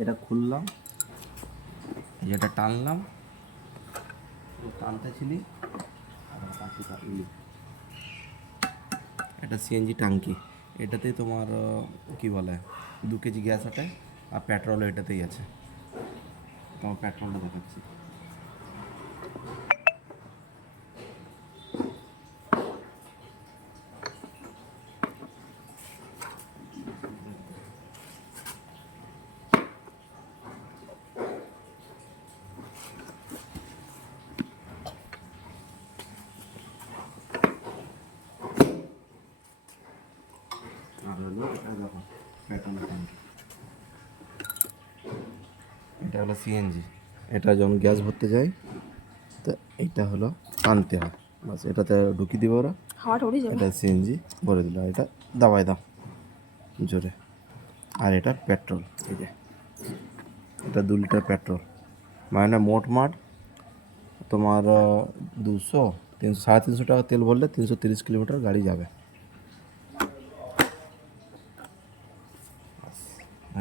এটা খুললাম, যেটা টানলাম, টানতে ছিলি এটা সিএনজি ট্যাঙ্কি। এটাতেই তোমার কি বলে 2 কেজি গ্যাস আটে, আর পেট্রোলও এটাতেই আছে। তোমার পেট্রোলটা দেখাচ্ছি। আর হলো এটা দেখো পেট্রোলের ট্যাঙ্কি। এটা হলো সিএনজি। এটা যখন গ্যাস ভরতে যায় তো এইটা হলো টানতে হয়, বাস এটাতে ঢুকিয়ে দিবে ওরা, এটা সিএনজি ভরে দিল। এটা দাবাই দাও জোরে। আর এটা পেট্রোল, এই যে এটা 2 লিটার পেট্রোল, মানে মোটমাট তোমার 200, 300, 350 টাকা তেল ভরলে 330 কিলোমিটার গাড়ি যাবে।